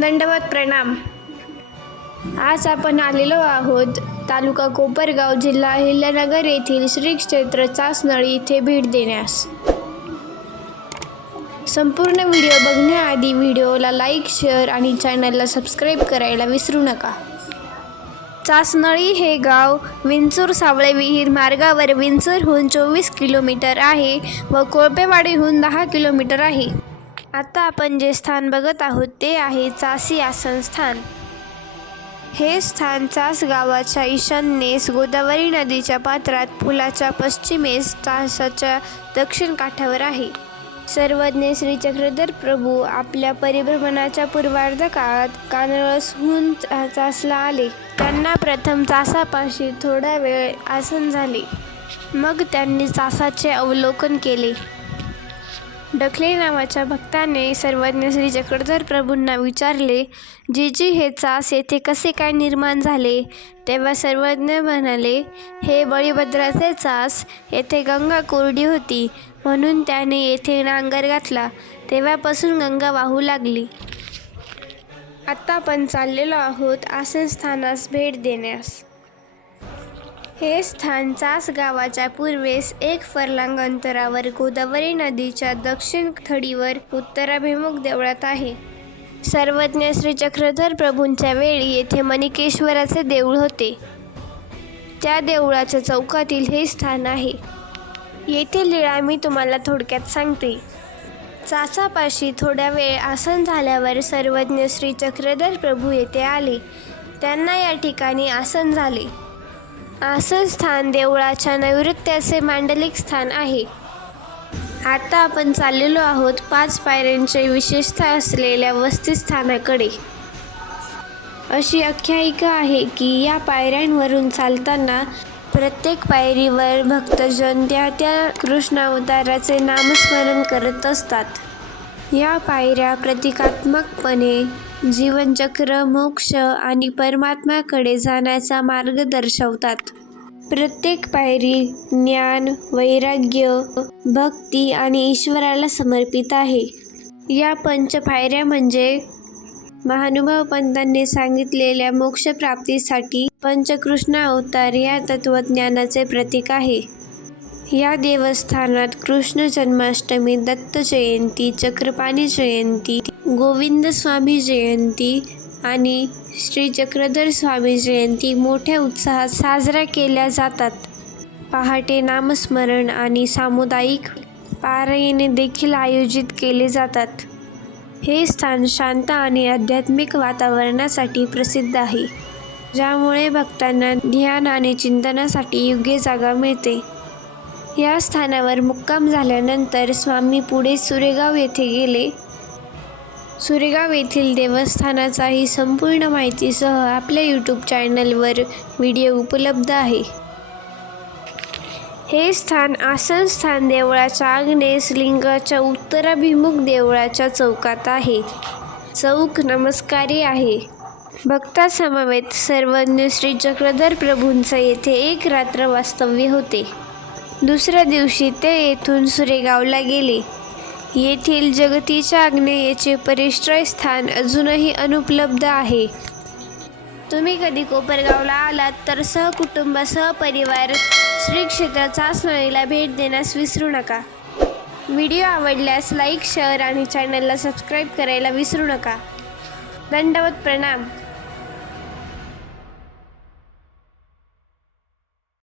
दंडवत प्रणाम। आज आपण आलेलो आहोत तालुका कोपरगाव, जिल्हा अहिल्यानगर येथील श्री क्षेत्र चासनळी येथे भेट देण्यास। संपूर्ण व्हिडिओ बघण्याआधी व्हिडिओला लाईक, शेअर आणि चॅनलला सबस्क्राईब करायला विसरू नका। चासनळी हे गाव विंचूर-सावळे विहीर मार्गावर विंचूरहून 24 किलोमीटर आहे व कोळपेवाडीहून 10 किलोमीटर आहे। आता आपण जे स्थान बघत आहोत ते आहे चासी आसनस्थान। हे स्थान चास गावाच्या ईशान्येस गोदावरी नदीच्या पात्रात पुलाच्या पश्चिमेस चासाच्या दक्षिण काठावर आहे। सर्वज्ञ श्री चक्रधर प्रभू आपल्या परिभ्रमणाच्या पूर्वार्ध काळात कानळसहून चासला आले। त्यांना प्रथम चासापाशी थोडा वेळ आसन झाले, मग त्यांनी चासाचे अवलोकन केले। डखले नावाच्या भक्ताने सर्वज्ञ श्री चक्रधर प्रभूंना विचारले, जीजी हे चास येथे कसे काय निर्माण झाले? तेव्हा सर्वज्ञ म्हणाले, हे बळीभद्राचे चास, येथे गंगा कोरडी होती म्हणून त्याने येथे नांगर घातला, तेव्हापासून गंगा वाहू लागली। आता आपण चाललेलो आहोत आसनस्थानास भेट देण्यास। हे स्थान चास गावाच्या पूर्वेस 1 फर्लांग अंतरावर गोदावरी नदीच्या दक्षिण थडीवर उत्तराभिमुख देवळात आहे। सर्वज्ञ श्री चक्रधर प्रभूंच्या वेळी येथे मणिकेश्वराचे देऊळ होते। त्या देवळाच्या चौकातील हे स्थान आहे। येथील लीळा मी तुम्हाला थोडक्यात सांगते। चासापाशी थोड्या वेळ आसन झाल्यावर सर्वज्ञ श्री चक्रधर प्रभू येथे आले। त्यांना या ठिकाणी आसन झाले। आसन स्थान देवळाच्या नैऋत्याचे मांडलिक स्थान आहे। आता आपण चाललेलो आहोत 5 पायऱ्यांची विशेषता असलेल्या वसतिस्थानाकडे। अशी आख्यायिका आहे की या पायऱ्यांवरून चालताना प्रत्येक पायरीवर भक्तजन त्या कृष्णावताराचे नामस्मरण करत असतात। या पायऱ्या प्रतिकात्मकपणे जीवनचक्र, मोक्ष आणि परमात्म्याकडे जाण्याचा मार्ग दर्शवतात। प्रत्येक पायरी ज्ञान, वैराग्य, भक्ती आणि ईश्वराला समर्पित आहे। या 5 पायऱ्या म्हणजे महानुभाव पंतांनी सांगितलेल्या मोक्षप्राप्तीसाठी पंचकृष्ण अवतार या तत्वज्ञानाचे प्रतीक आहे। या देवस्थानात कृष्ण जन्माष्टमी, दत्त जयंती, चक्रपाणी जयंती, गोविंद स्वामी जयंती आणि श्री चक्रधर स्वामी जयंती मोठ्या उत्साहात साजरा केल्या जातात। पहाटे नामस्मरण आणि सामुदायिक पारायणे देखील आयोजित केले जातात। हे स्थान शांत आणि आध्यात्मिक वातावरणासाठी प्रसिद्ध आहे, ज्यामुळे भक्तांना ध्यान आणि चिंतनासाठी योग्य जागा मिळते। या स्थानावर मुक्काम झाल्यानंतर स्वामी पुढे सुरेगाव येथे गेले। सुरेगाव येथील देवस्थानाचाही संपूर्ण माहितीसह आपल्या यूट्यूब चॅनलवर व्हिडिओ उपलब्ध आहे। हे स्थान आसन स्थान देवळाच्या आग्नेस लिंगाच्या उत्तराभिमुख देवळाच्या चौकात आहे। चौक नमस्कारी आहे। भक्तासमवेत सर्वज्ञ श्री चक्रधर प्रभूंचे येथे 1 रात्र वास्तव्य होते। दुसऱ्या दिवशी ते येथून सुरेगावला गेले। येथील जगतीच्या आग्नेयेचे परिश्रय स्थान अजूनही अनुपलब्ध आहे। तुम्ही कधी कोपरगावला आलात तर सहकुटुंब सहपरिवार श्री क्षेत्र चासनळीला भेट देण्यास विसरू नका। व्हिडिओ आवडल्यास लाईक, शेअर आणि चॅनलला सबस्क्राईब करायला विसरू नका। दंडवत प्रणाम।